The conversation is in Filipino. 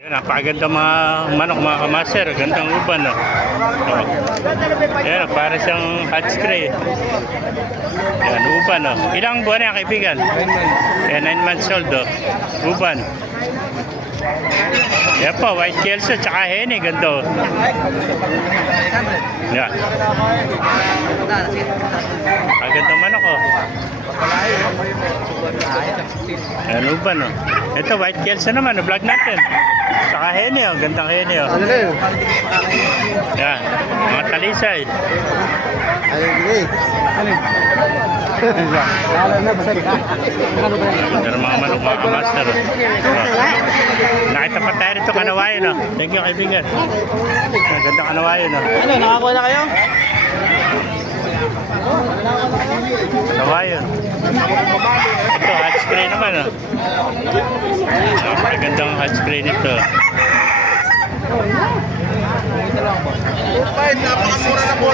Yan, napakaganda mga manok, mga kamaster. Gandang uban, no? Yan, para siyang hatch cray. Yan, uban, no? Ilang buwan na, kaibigan? 9 months. Yan, 9 months old, no? Uban. Yan po, white kelso, tsaka hene, ganda. Yan. Aganda manok, oh. Yan, uban, no? Ito, white kelso naman, vlog natin. Saka hene, oh. Gandang hene, oh. Yan, mga talisay. Ganda ng mga manok, mga kamaster, oh. Nakita pa tayo rito, kanawayan, oh. Thank you, kaibigan. Ganda kanawayan, oh. Ano, nakakuha na kayo? Kanawayan. Ito, hot spray naman, oh. Napakagandang hot spray nito. Napakamura na po.